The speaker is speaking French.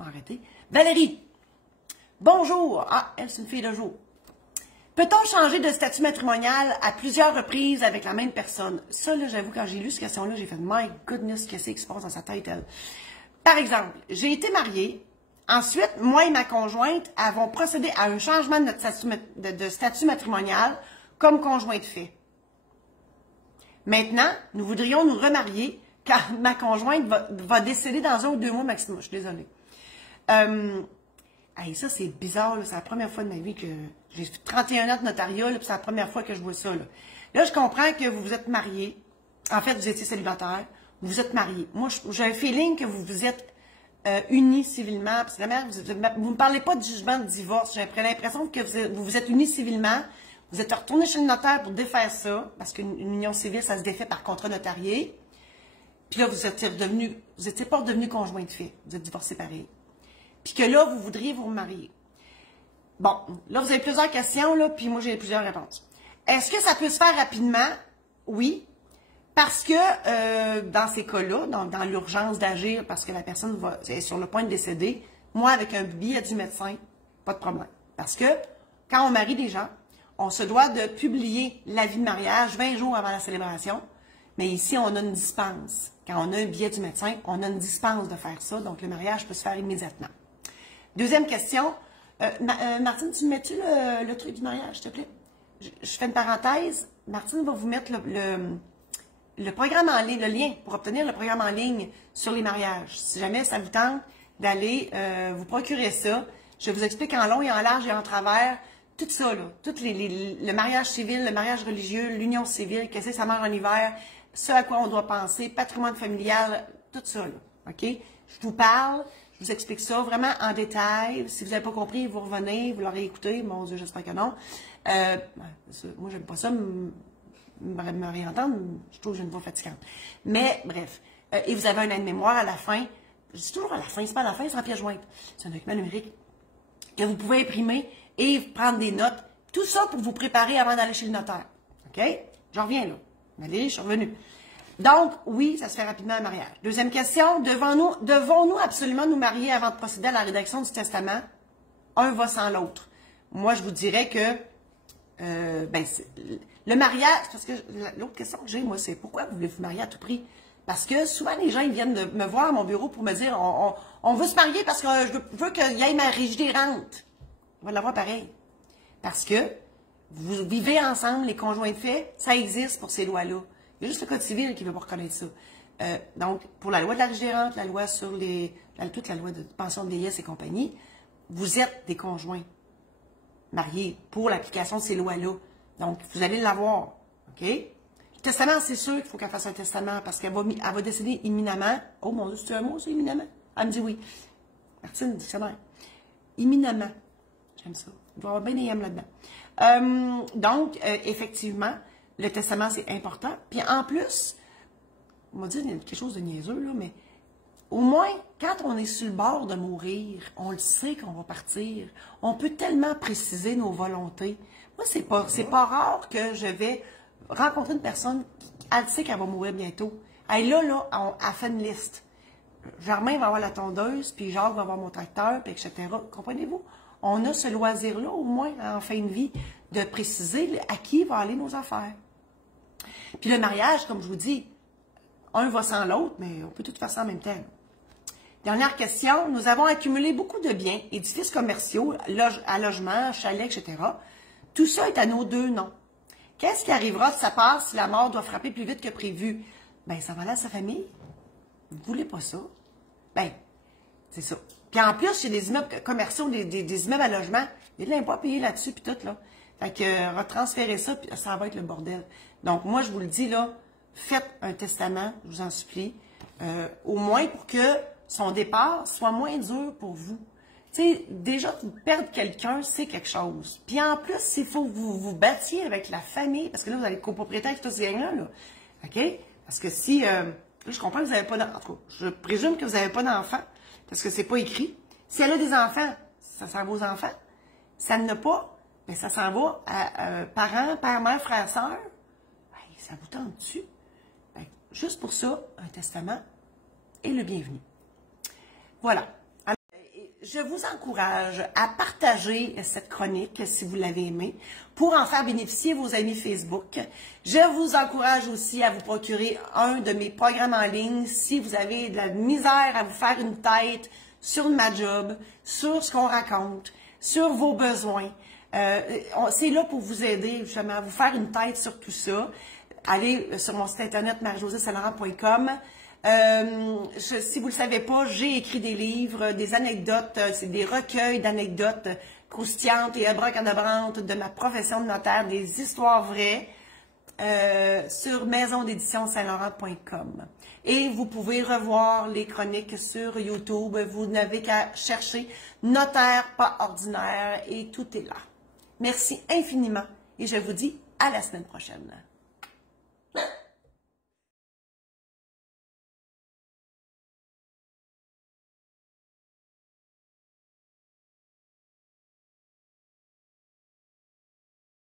Arrêtez. Valérie. Bonjour. Ah, elle, c'est une fille de jour. Peut-on changer de statut matrimonial à plusieurs reprises avec la même personne? Ça, là, j'avoue, quand j'ai lu cette question-là, j'ai fait « My goodness, qu'est-ce qui se passe dans sa tête, elle? » Par exemple, j'ai été mariée. Ensuite, moi et ma conjointe avons procédé à un changement de notre statut matrimonial comme conjoint de fait. Maintenant, nous voudrions nous remarier car ma conjointe va décéder dans 1 ou 2 mois maximum. Je suis désolée. Hey, ça, c'est bizarre. C'est la première fois de ma vie que j'ai 31 ans de notariat, puis c'est la première fois que je vois ça. Là, je comprends que vous vous êtes mariés. En fait, vous étiez célibataire. Vous vous êtes mariés. Moi, j'ai un feeling que vous vous êtes unis civilement. Parce que vous ne me parlez pas de jugement de divorce. J'ai l'impression que vous vous êtes unis civilement. Vous êtes retourné chez le notaire pour défaire ça. Parce qu'une union civile, ça se défait par contrat notarié. Puis là, vous n'étiez pas redevenu conjoint de fait. Vous êtes divorcés pareil. Puis que là, vous voudriez vous remarier. Bon, là, vous avez plusieurs questions, là, puis moi, j'ai plusieurs réponses. Est-ce que ça peut se faire rapidement? Oui. Parce que dans ces cas-là, dans l'urgence d'agir, parce que la personne est sur le point de décéder, moi, avec un billet du médecin, pas de problème. Parce que quand on marie des gens, on se doit de publier l'avis de mariage 20 jours avant la célébration. Mais ici, on a une dispense. Quand on a un billet du médecin, on a une dispense de faire ça. Donc, le mariage peut se faire immédiatement. Deuxième question. Martine, tu me mets-tu le truc du mariage, s'il te plaît? Je fais une parenthèse. Martine va vous mettre le programme en ligne, le lien pour obtenir le programme en ligne sur les mariages. Si jamais ça vous tente d'aller vous procurer ça, je vous explique en long et en large et en travers tout ça, là. Le mariage civil, le mariage religieux, l'union civile, qu'est-ce que ça meurt en hiver, ce à quoi on doit penser, patrimoine familial, tout ça, là. OK? Je vous parle. Je vous explique ça vraiment en détail. Si vous n'avez pas compris, vous revenez, vous l'aurez écouté. Mon Dieu, j'espère que non. Moi, j'aime pas ça, me réentendre. Je trouve que j'ai une voix fatigante. Mais, bref. Et vous avez un aide-mémoire à la fin. Je dis toujours à la fin, c'est pas à la fin, c'est en pièce jointe. C'est un document numérique que vous pouvez imprimer et prendre des notes. Tout ça pour vous préparer avant d'aller chez le notaire. OK? Je reviens là. Allez, je suis revenue. Donc, oui, ça se fait rapidement un mariage. Deuxième question, devons-nous absolument nous marier avant de procéder à la rédaction du testament? Un va sans l'autre. Moi, je vous dirais que le mariage, parce que l'autre question que j'ai, moi, c'est pourquoi vous voulez vous marier à tout prix? Parce que souvent, les gens, ils viennent de me voir à mon bureau pour me dire on veut se marier parce que je veux qu'il y ait ma rigidité rente. On va l'avoir pareil. Parce que vous vivez ensemble, les conjoints de fait, ça existe pour ces lois-là. Il y a juste le Code civil qui ne veut pas reconnaître ça. Donc, pour la loi de la rigidité rente, la loi sur toute la loi de pension de vieillesse et compagnie, vous êtes des conjoints mariés pour l'application de ces lois-là. Donc, vous allez l'avoir. OK? Le testament, c'est sûr qu'il faut qu'elle fasse un testament parce qu'elle va décider imminemment. Oh mon Dieu, c'est un mot, ça, imminemment? Elle me dit oui. Martine, dictionnaire. Imminemment. J'aime ça. Il doit y avoir bien des M là-dedans. Donc, effectivement, le testament, c'est important. Puis en plus, on va dire quelque chose de niaiseux, là, mais au moins, quand on est sur le bord de mourir, on le sait qu'on va partir. On peut tellement préciser nos volontés. Moi, c'est pas rare que je vais rencontrer une personne qui elle sait qu'elle va mourir bientôt. Elle là, elle fait une liste. Germain va avoir la tondeuse, puis Jacques va avoir mon tracteur, puis etc. Comprenez-vous? On a ce loisir-là, au moins, en fin de vie, de préciser à qui va aller nos affaires. Puis le mariage, comme je vous dis, un va sans l'autre, mais on peut tout faire ça en même temps. Dernière question. Nous avons accumulé beaucoup de biens, édifices commerciaux, logements, chalets, etc. Tout ça est à nos 2 noms. Qu'est-ce qui arrivera de sa part si la mort doit frapper plus vite que prévu? Bien, ça va aller à sa famille. Vous ne voulez pas ça? Bien, c'est ça. Puis en plus, il y a des immeubles commerciaux, des immeubles à logement. Il y a de l'impôt à payer là-dessus, puis tout, là. Fait que retransférer ça, puis ça va être le bordel. Donc, moi, je vous le dis, là, faites un testament, je vous en supplie, au moins pour que son départ soit moins dur pour vous. Tu sais, déjà, perdre quelqu'un, c'est quelque chose. Puis en plus, s'il faut que vous vous battiez avec la famille, parce que là, vous allez être copropriétaire avec tous ces gang-là, là. OK? Parce que si... là, je comprends que vous n'avez pas d'enfants. En tout cas, je présume que vous n'avez pas d'enfants, parce que c'est pas écrit. Si elle a des enfants, ça s'en va aux enfants. Si elle n'a pas, bien, ça s'en va à parents, père, mère, frère, sœur. Ben, ça vous tente dessus. Ben, juste pour ça, un testament est le bienvenu. Voilà. Je vous encourage à partager cette chronique si vous l'avez aimée pour en faire bénéficier vos amis Facebook. Je vous encourage aussi à vous procurer un de mes programmes en ligne si vous avez de la misère à vous faire une tête sur ma job, sur ce qu'on raconte, sur vos besoins. C'est là pour vous aider justement à vous faire une tête sur tout ça. Allez sur mon site internet marie-josée-saint-laurent.com. Si vous ne le savez pas, j'ai écrit des livres, des anecdotes, c'est des recueils d'anecdotes croustillantes et abracadabrantes de ma profession de notaire, des histoires vraies sur maisondédition-saint-laurent.com. Et vous pouvez revoir les chroniques sur YouTube. Vous n'avez qu'à chercher Notaire pas ordinaire et tout est là. Merci infiniment et je vous dis à la semaine prochaine.